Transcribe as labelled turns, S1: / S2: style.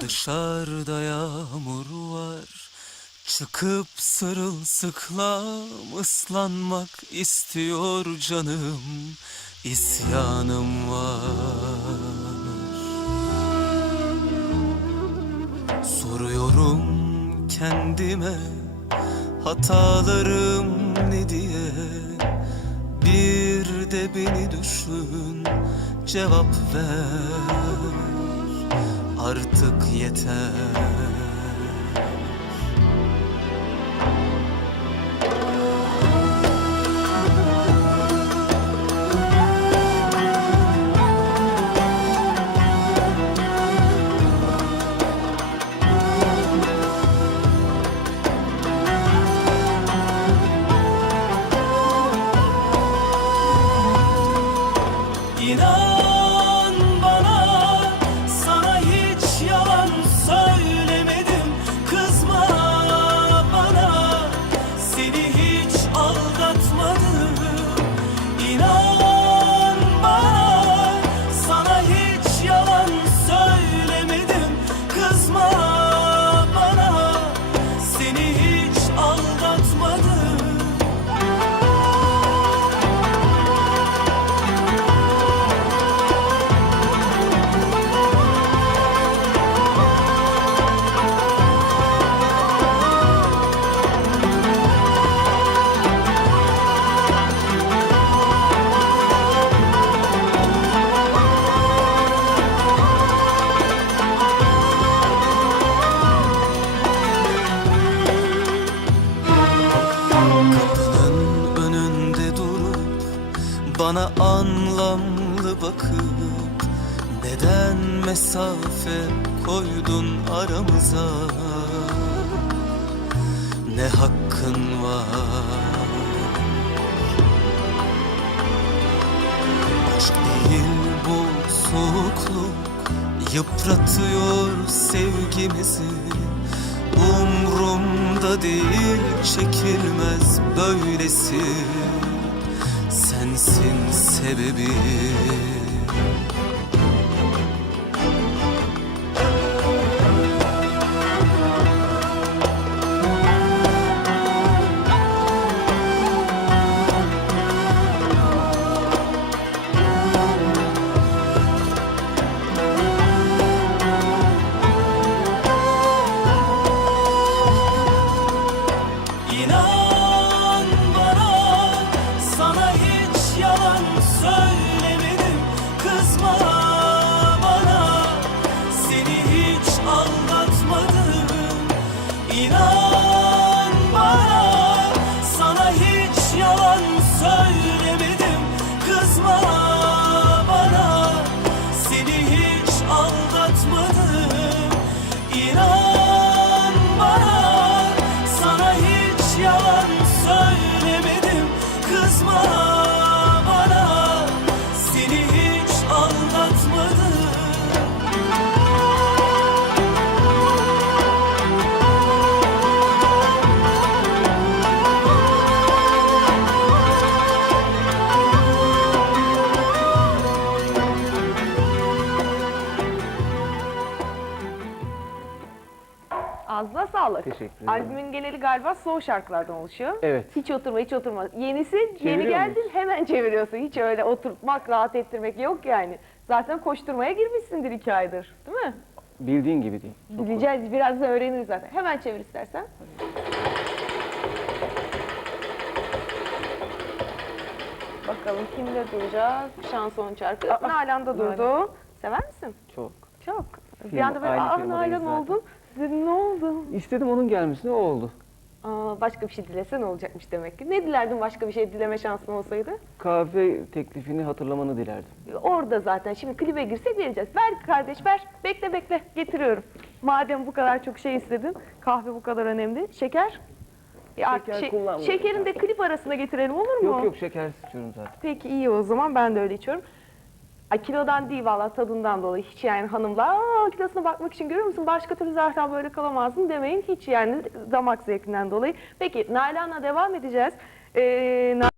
S1: Dışarıda yağmur var. Çıkıp sırılsıklam ıslanmak istiyor canım. İsyanım var. Soruyorum kendime Hatalarım ne diye? Bir de beni düşün Cevap ver Artık yeter. İnan bana anlamlı bakıp neden mesafe koydun aramıza? Ne hakkın var? Aşk değil bu soğukluk Yıpratıyor sevgimizi. Umrumda değil çekilmez böylesi Sensin sebebi Kızma
S2: Ağzına sağlık.
S3: Teşekkür ederim.
S2: Albümün geneli galiba slow şarkılardan oluşuyor.
S3: Evet.
S2: Hiç oturma, hiç oturma. Yenisi, yeni
S3: Çeviriyor
S2: geldin
S3: muyuz?
S2: hemen çeviriyorsun. Hiç öyle oturtmak, rahat ettirmek yok yani. Zaten koşturmaya girmişsindir iki aydır. Değil mi?
S3: Bildiğin gibi değil. Çok
S2: Bileceğiz, biraz da öğreniriz zaten. Hemen çevir istersen. Bakalım kimde duracağız? Şanson şarkı. Nalan'da durdu. Sever misin?
S3: Çok.
S2: Çok. Bir anda böyle aa
S3: firmadayız
S2: Nalan
S3: zaten."
S2: Dedim ne oldu?
S3: İstedim onun gelmesine o oldu.
S2: Aa, başka bir şey dilesen olacakmış demek ki. Ne dilerdin başka bir şey dileme şansın olsaydı?
S3: Kahve teklifini hatırlamanı dilerdim.
S2: Orada zaten. Şimdi klibe girsek vereceğiz. Ver kardeş ver. Bekle bekle. Getiriyorum. Madem bu kadar çok şey istedin. Kahve bu kadar önemli. Şeker? Ya,
S3: Şeker kullanmıyorum.
S2: şekerin de klip arasına getirelim olur mu?
S3: Yok yok şekersiz içiyorum zaten.
S2: Peki iyi o zaman ben de öyle içiyorum. Ay kilodan değil valla tadından dolayı hiç yani hanımlar aa kilosuna bakmak için görüyor musun başka türlü zaten böyle kalamazdın demeyin hiç yani damak zevkinden dolayı. Peki Nalan'la devam edeceğiz. Ee,